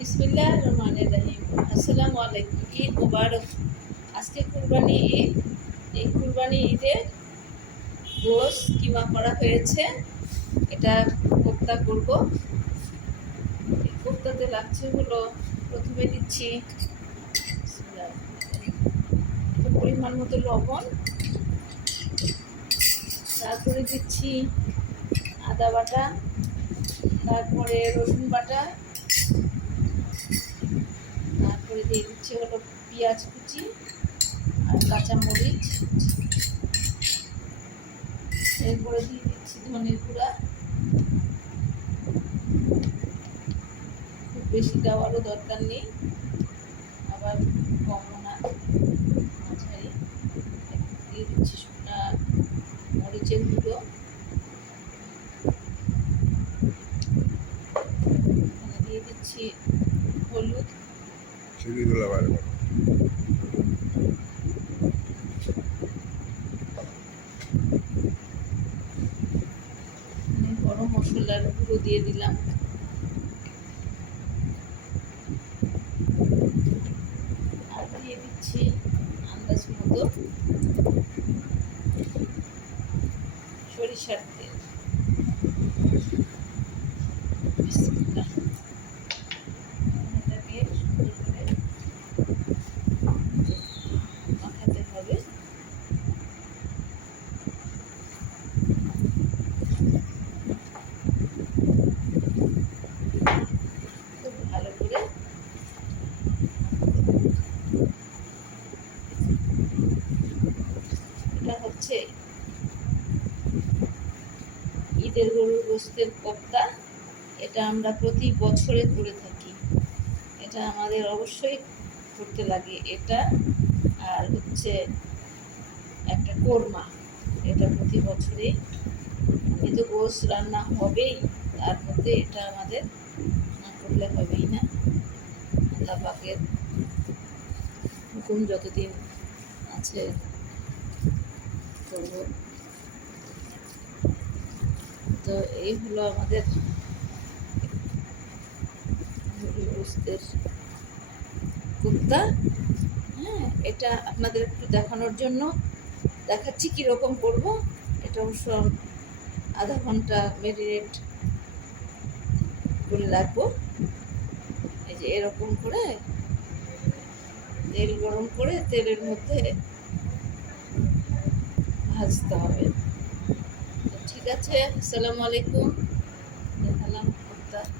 বিসমিল্লাহির রহমানির রহিম। আসসালামু আলাইকুম। ঈদ মুবারক। আজকে কুরবানি ঈদ। এই কুরবানি ঈদে গোশত কিমা করা হয়েছে। এটা কোফতা করব। এই কোফতাতে লাগছে হলো, প্রথমে দিচ্ছি পরিমাণ মতো লবণ, তারপরে দিচ্ছি আদা বাটা, তারপরে রসুন বাটা, তারপরে দিয়ে দিচ্ছি হলো পেঁয়াজ কুচি আর কাঁচামরিচ, এরপরে দিয়ে দিচ্ছি ধনে গুঁড়া। খুব বেশি দেওয়ারও দরকার নেই, আবার কমও না, মাঝারি। দিয়ে দিচ্ছি শুকনা মরিচের গুঁড়ো, দিয়ে দিচ্ছি হলুদ, গরম মশলার গুঁড়ো দিয়ে দিলাম, আর দিয়ে দিচ্ছি আন্দাজ মতো সরিষার তেল। এটাকে সুন্দর করে মাখাতে হবে। খুব ভালো করে এটা হচ্ছে ঈদের গরুর গোশতের কোফতা। এটা আমরা প্রতি বছরে করে থাকি, এটা আমাদের অবশ্যই করতে লাগে। এটা আর হচ্ছে একটা কোরমা, এটা প্রতি বছরেই কিন্তু গোশত রান্না হবেই, তার মধ্যে এটা আমাদের না করলে হবেই না। আল্লাহ পাকের হুকুম যতদিন আছে করব। তো এই হলো আমাদের গোশতের কোফতা। হ্যাঁ, এটা আপনাদের একটু দেখানোর জন্য দেখাচ্ছি কীরকম করব। এটা অবশ্য আধা ঘন্টা ম্যারিনেট করে রাখবো। এই যে এরকম করে তেল গরম করে তেলের মধ্যে ভাজতে হবে। ঠিক আছে, আসসালামু আলাইকুম।